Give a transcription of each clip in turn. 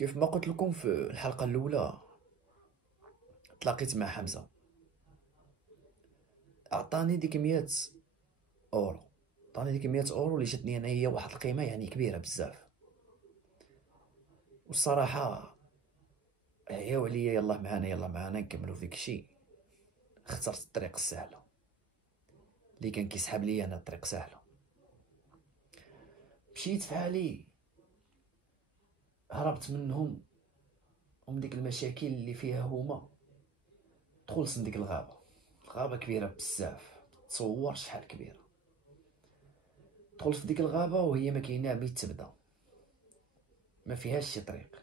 كيف ما قلت لكم في الحلقة الأولى، تلاقيت مع حمزة. عطاني ديك 100 أورو. عطاني ديك 100 أورو اللي جاتني أنا هي واحد القيمة يعني كبيرة بزاف. والصراحة عياو عليا، يلا معانا يلا معانا نكملو فيك الشي. اخترت الطريق السهلة اللي كان كيسحاب ليا أنا، الطريق سهلة. مشيت فحالي، هربت منهم ومن ديك المشاكل اللي فيها هما. دخلت من ديك الغابة كبيرة بزاف، تصور شحال كبيرة. دخلت في ديك الغابة وهي ما كاينة بيت تبدا، ما فيهاش شي طريق.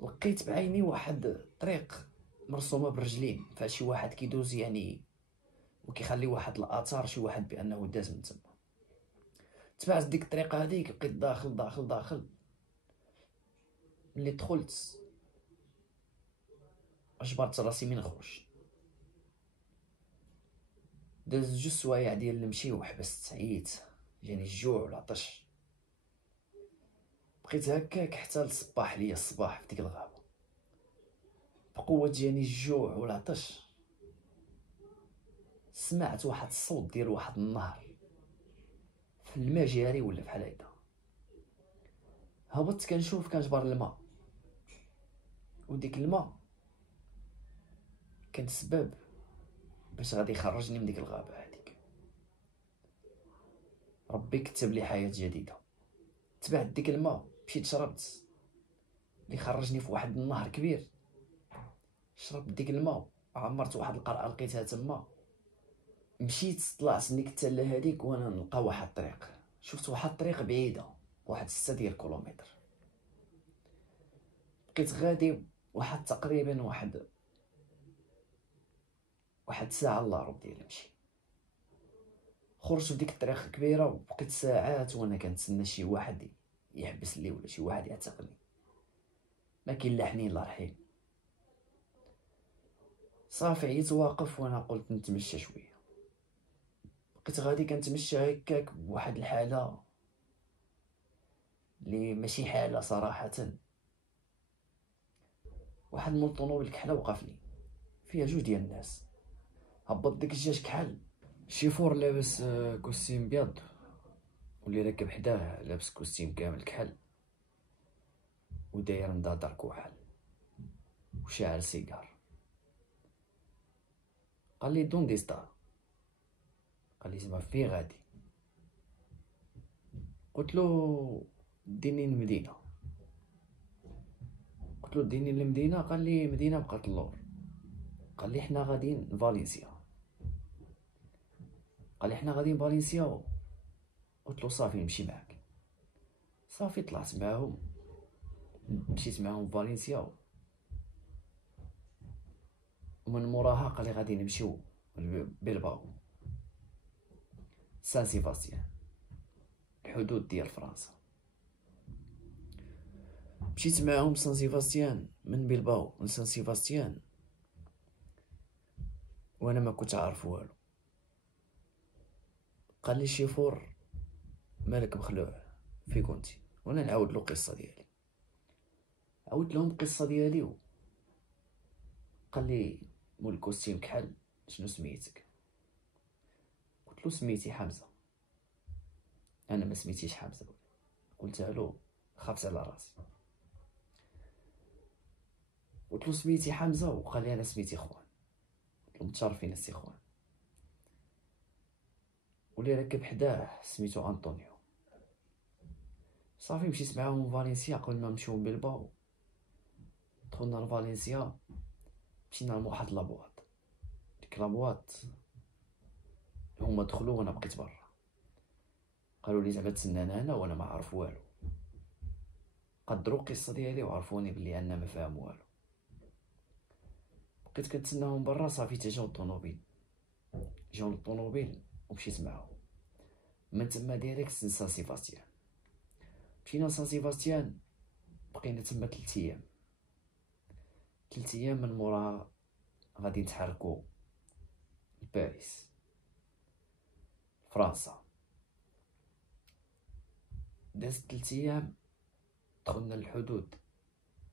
لقيت بعيني واحد الطريق مرسومة برجلين، فيها شي واحد كيدوز يعني، وكيخلي واحد الآثار، شي واحد بأنه داز من تما. تبعت ديك الطريقة هذيك، بقيت داخل داخل داخل. ملي دخلت اجبرت راسي من نخرج. داز 2 سوايع ديال المشي وحبست، عييت، جاني الجوع والعطش. بقيت هكاك حتى لصباح ليا الصباح في ديك الغابة. بقوة جاني الجوع والعطش، سمعت واحد الصوت ديال واحد النهر في الماء جاري ولا بحال هكدا. هبطت كنشوف، كنجبر الماء، وديك الماء كان سبب باش غادي يخرجني من ديك الغابة هذيك. ربي كتب لي حياة جديدة. تبعت ديك الماء، مشيت شربت، اللي خرجني في واحد النهر كبير. شربت ديك الماء، عمرت واحد القرعة لقيتها تما. مشيت طلعت من ديك التلة هذيك وانا نلقى واحد الطريق. شفت واحد الطريق بعيدة، واحد 6 كيلومتر. بقيت غادي واحد تقريبا واحد ساعة الا ربع ديال المشي. خرجت في ديك الطريق الكبيرة وبقيت ساعات وانا كنتسنى شي واحد يحبس لي ولا شي واحد يعتقلني. ما كاين لا حنين لا رحيم. صافي عييت واقف وانا قلت نتمشى شويه. بقيت غادي كنتمشى هكاك بواحد الحالة اللي ماشي حالة صراحة. واحد مول طونوبيل كحلة وقفني، فيها 2 ديال الناس. هبط ديك الجاج كحل، شيفور لابس كوستيم بيض، واللي راكب حداه لابس كوستيم كامل كحل، وداير مدادر كحل وشاعل سيجار. قال لي دون ديستا، قال لي زعما فين غادي؟ قلت له ديني المدينة. قلت له ديني المدينة. قال لي مدينة بقات اللور. قال لي حنا غاديين لفالنسيا. قال لي حنا غاديين فالنسيا. قلت له صافي نمشي معاك. صافي طلعت معاهم، مشيت معاهم فالنسيا، ومن موراها قال لي غادي نمشيو بيلباو، سان سيباستيان، الحدود ديال فرنسا. مشيت معاهم سان سيباستيان، من بيلباو لسان سيباستيان وانا ما كنت عارف والو. قال لي الشيفور مالك مخلوع في كنتي؟ وانا نعاود له القصه ديالي. عاودت لهم القصه ديالي. قال لي مول الكوستيم كحل شنو سميتك؟ قلت له سميتي حمزه. انا ما سميتيش حمزه. قلتها له، خافت على راسي. قلت له سميتي حمزه؟ وقال لي انا سميتي خوان. قلت له متشرفين السي خوان. واللي راكب حداه سميتو انطونيو. صافي مشيت معاهم فالنسيا. قبل ما نمشيو بيلباو دخلنا لفالنسيا، مشينا لواحد لابواط. ديك لابواط هما دخلوا وانا بقيت برا. قالوا لي زعما تسنانا هنا وانا ما عارف والو. قدروا القصه ديالي وعرفوني بلي انا ما فاهم والو. بقيت كنتسناهم برا. صافي تا جاو الطونوبيل ومشيت معاهم. من تما ديريكت لسان سيباستيان. مشينا لسان سيباستيان، بقينا تما 3 ايام. 3 ايام من موراها غادي نتحركو لباريس، فرنسا. دازت 3 ايام، دخلنا للحدود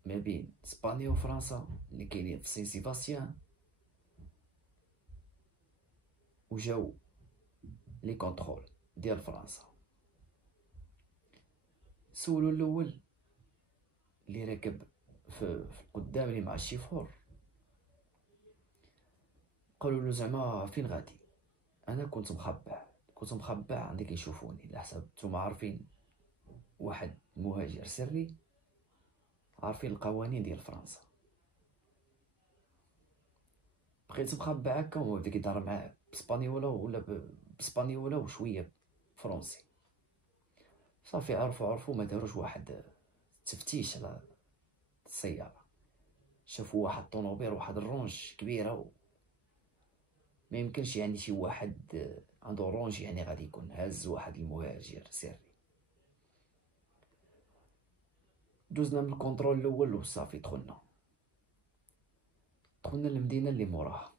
ما بين اسبانيا وفرنسا اللي كاينين في سان سيباستيان، وجاو لي كونترول ديال فرنسا. سولو الاول اللي راكب في القدام اللي مع الشيفور، قالوا له زعما فين غادي؟ انا كنت مخبع عندي كيشوفوني على حساب نتوما عارفين واحد مهاجر سري، عارفين القوانين ديال فرنسا. بقيت مخبع هكا وهو بدا كيدار معاه باسبانيولا ولا باسبانيولا وشويه فرونسي. صافي عرفوا ما داروش واحد تفتيش على السياره، شافوا واحد طونوبيل واحد الرونج كبيره ما يمكنش يعني شي واحد عنده رونج يعني غادي يكون هاز واحد المهاجر سري. دوزنا من الكونترول الاول وصافي دخلنا للمدينه اللي موراها.